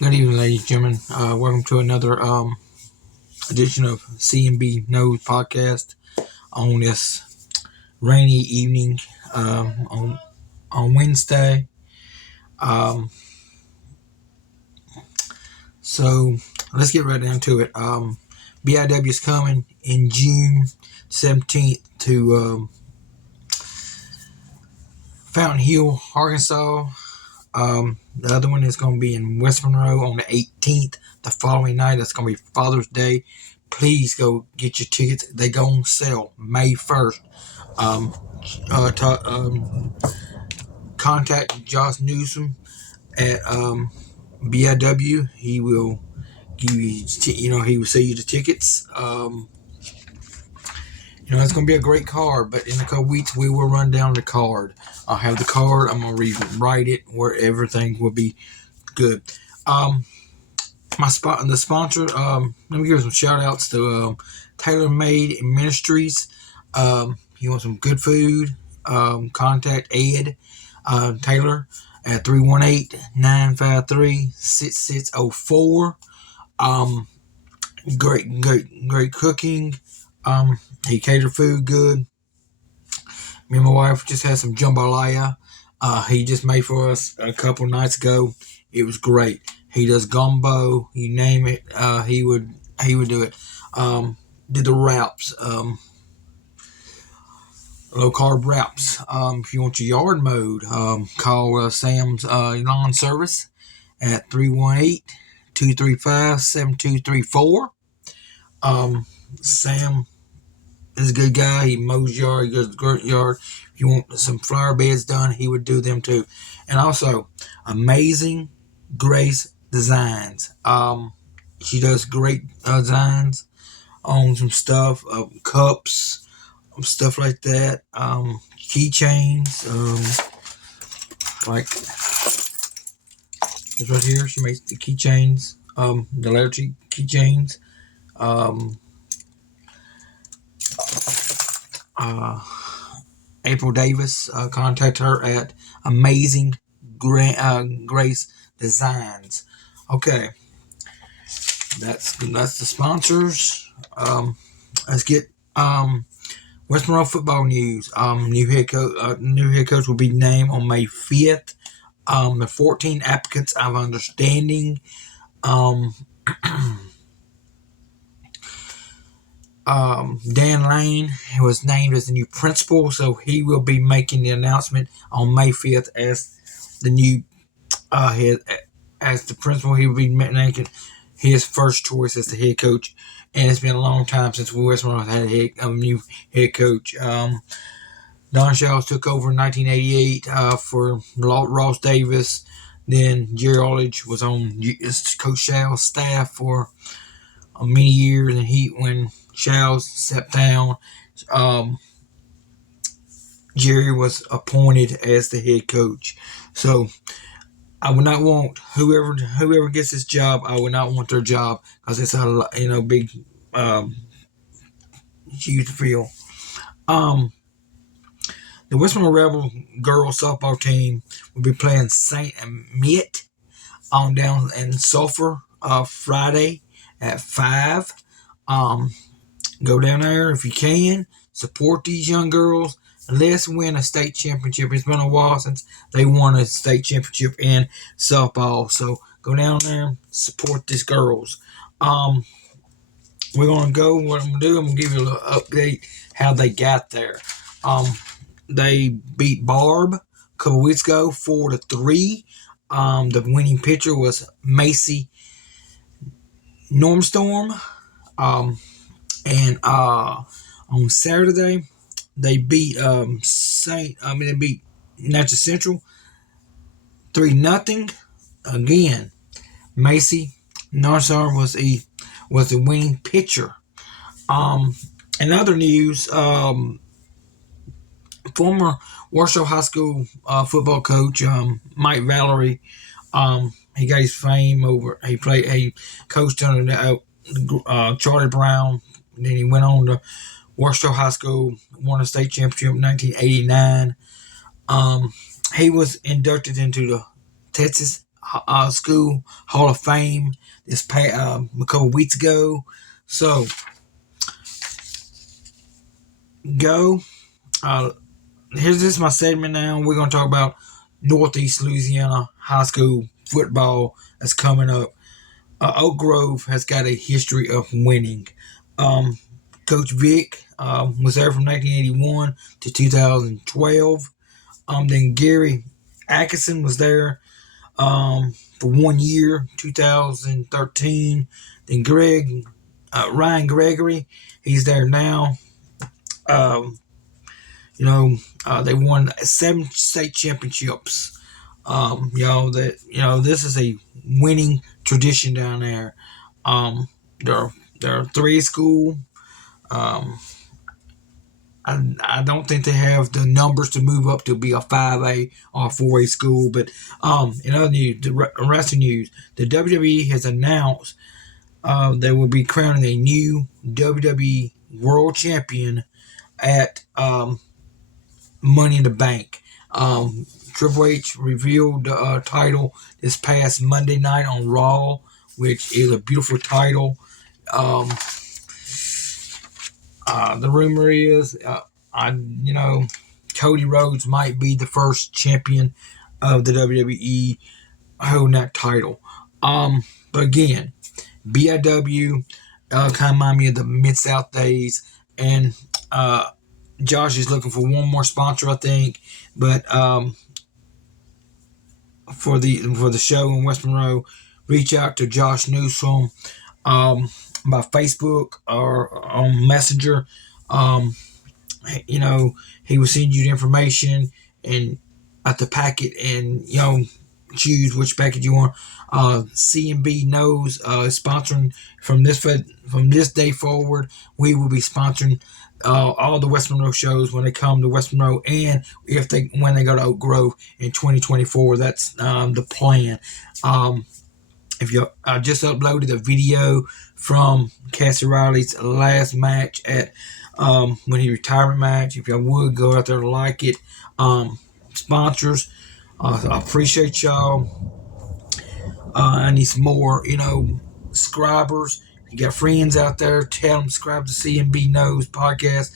Good evening, ladies and gentlemen. Welcome to another edition of CMB Knows podcast on this rainy evening on Wednesday. Um, so let's get right down to it. BIW is coming in June 17th to Fountain Hill, Arkansas. The other one is going to be in West Monroe on the 18th. The following night, that's going to be Father's Day. Please go get your tickets. They go on sale May 1st. Um, Contact Josh Newsom at BIW. He will give you, he will sell you the tickets. It's going to be a great card, but in a couple weeks, we will run down the card. I'll have the card. I'm going to rewrite it where everything will be good. The sponsor, let me give some shout outs to Tailor Made Ministries. You want some good food, contact Ed Taylor at 318-953-6604. Great cooking. He catered food good. Me and my wife just had some jambalaya. He just made for us a couple nights ago. It was great. He does gumbo, you name it. He would do it. Did the wraps, low carb wraps. If you want your yard mowed, call Sam's Lawn Service at 318-235-7234. Sam is a good guy. He mows yard. He goes to the yard. If you want some flower beds done, he would do them too. And also, Amazing Grace Designs. She does great designs on some stuff, cups, stuff like that. Keychains, like this right here. She makes the keychains, the electric keychains. April Davis, contact her at Amazing Grace Designs. Okay, that's the sponsors. Let's get West Monroe football news. New head coach will be named on May 5th. The 14 applicants, I have understanding. Dan Lane was named as the new principal, so he will be making the announcement on May 5th as the new head, as the principal. He will be making his first choice as the head coach, and it's been a long time since West Monroe had a new head coach. Don Shales took over in 1988 for Ross Davis. Then Jerry Aldridge was on Coach Shales' staff for many years, and when Shales stepped down, Jerry was appointed as the head coach. So I would not want whoever gets this job. I would not want their job because it's a big huge field. The West Monroe Rebel girls softball team will be playing St. Amit on down in Sulphur Friday at 5. Go down there if you can. Support these young girls. Let's win a state championship. It's been a while since they won a state championship in softball. So go down there, support these girls. We're going to go. What I'm going to do, I'm going to give you a little update how they got there. They beat Barb a couple weeks ago 4-3. The winning pitcher was Macy Normstorm. And on Saturday, they beat they beat Natchez Central 3-0. Again, Macy Normstorm was the winning pitcher. In other news, former Warsaw High School football coach Mike Valerie, he got his fame over. He coached under Charlie Brown. And then he went on to Warsaw High School, won a state championship in 1989. He was inducted into the Texas School Hall of Fame a couple weeks ago. So go. Here's this is my segment now. We're going to talk about Northeast Louisiana high school football that's coming up. Oak Grove has got a history of winning. Um, Coach Vic was there from 1981 to 2012. Then Gary Atkinson was there for 1 year, 2013. Then Ryan Gregory, he's there now. Um, they won 7 state championships. This is a winning tradition down there. Um, they're a 3 school. Um, I don't think they have the numbers to move up to be a 5A or 4A school. But in other news, the wrestling news, the WWE has announced they will be crowning a new WWE World Champion at Money in the Bank. Triple H revealed the title this past Monday night on Raw, which is a beautiful title. The rumor is, Cody Rhodes might be the first champion of the WWE holding that title. But again, BIW kind of remind me of the Mid-South days, and Josh is looking for one more sponsor, I think. But for the show in West Monroe, reach out to Josh Newsome by Facebook or on Messenger. He will send you the information and at the packet, and choose which package you want. CMB knows sponsoring from this day forward. We will be sponsoring all the West Monroe shows when they come to West Monroe, and when they go to Oak Grove in 2024. That's the plan. I just uploaded a video from Cassie Riley's last match at when he retirement match. If y'all would go out there and like it, sponsors, I appreciate y'all. I need some more, subscribers. You got friends out there, tell them subscribe to CMB Knows podcast.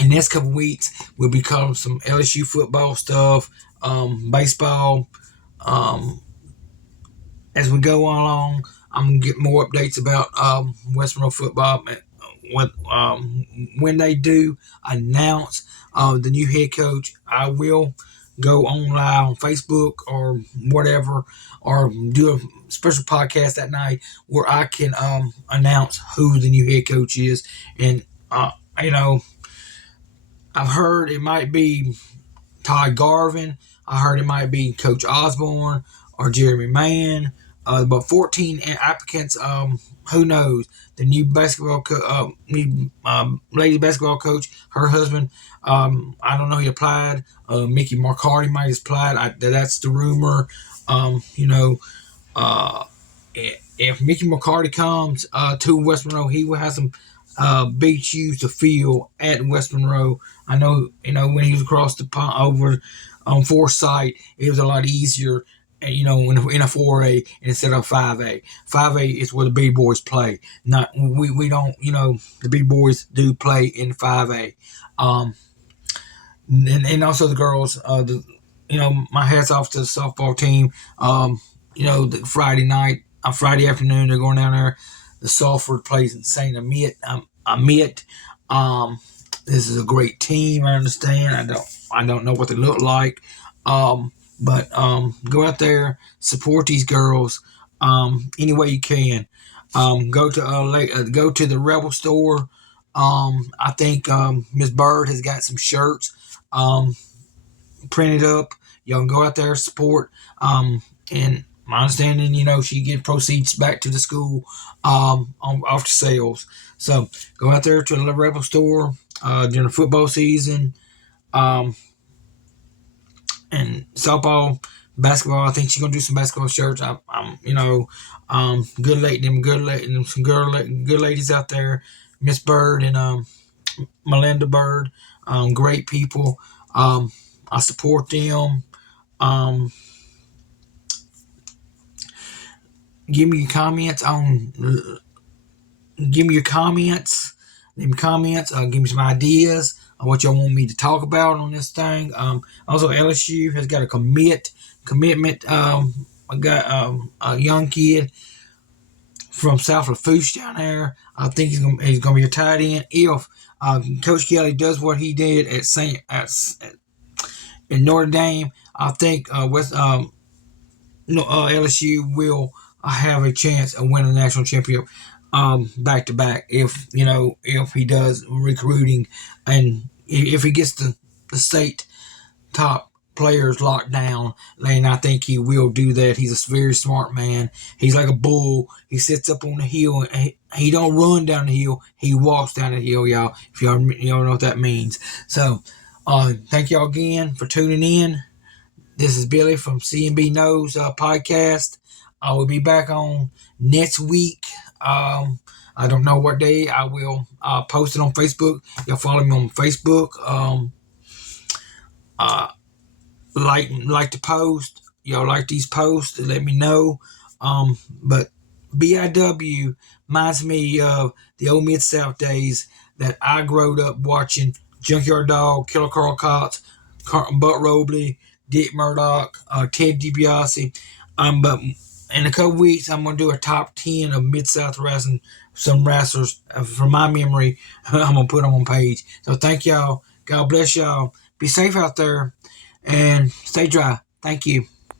In the next couple weeks, we'll be covering some LSU football stuff, baseball. As we go along, I'm gonna get more updates about West Monroe football. When they do announce the new head coach, I will go on live on Facebook or whatever, or do a special podcast that night where I can announce who the new head coach is. And I've heard it might be Todd Garvin. I heard it might be Coach Osborne or Jeremy Mann. But 14 applicants. Who knows? The new lady basketball coach, her husband. I don't know. He applied. Mickey McCarty might have applied. That's the rumor. If Mickey McCarty comes to West Monroe, he will have some big shoes to fill at West Monroe. I know. When he was across the pond over on Forsyth, it was a lot easier. In a 4A instead of 5A. 5A is where the big boys play. Not we don't. The big boys do play in 5A. And also the girls. My hats off to the softball team. The Friday afternoon, they're going down there. The Salford plays in St. Amit. This is a great team. I understand. I don't know what they look like. But go out there, support these girls any way you can. Go to the Rebel store. I think Miss Bird has got some shirts printed up. Y'all can go out there, support. And my understanding, she get proceeds back to the school off the sales. So go out there to the Rebel store during the football season. And softball, basketball. I think she's gonna do some basketball shirts. Good ladies out there. Miss Bird and Melinda Bird, great people. I support them. Um, give me your comments on. Give me your comments. Leave me comments. Give me some ideas on what y'all want me to talk about on this thing. Also, LSU has got a commitment. I got a young kid from South Lafourche down there. I think he's gonna be a tight end if Coach Kelly does what he did at in Notre Dame. I think West no, LSU will have a chance of winning the national championship back to back if he does recruiting and if he gets the state top players locked down, and I think he will do that. He's a very smart man. He's like a bull. He sits up on the hill and he don't run down the hill. He walks down the hill, y'all. If y'all know what that means. So, thank y'all again for tuning in. This is Billy from CNB Knows podcast. I will be back on next week. I don't know what day. I will post it on Facebook. Y'all follow me on Facebook. Uh, like the post. Y'all like these posts? Let me know. But BIW reminds me of the old Mid South days that I growed up watching Junkyard Dog, Killer Carl Cox, Butt Robley, Dick Murdoch, Ted DiBiase. But in a couple weeks, I'm going to do a top 10 of Mid South wrestling. Some wrestlers, from my memory, I'm going to put them on page. So thank y'all. God bless y'all. Be safe out there and stay dry. Thank you.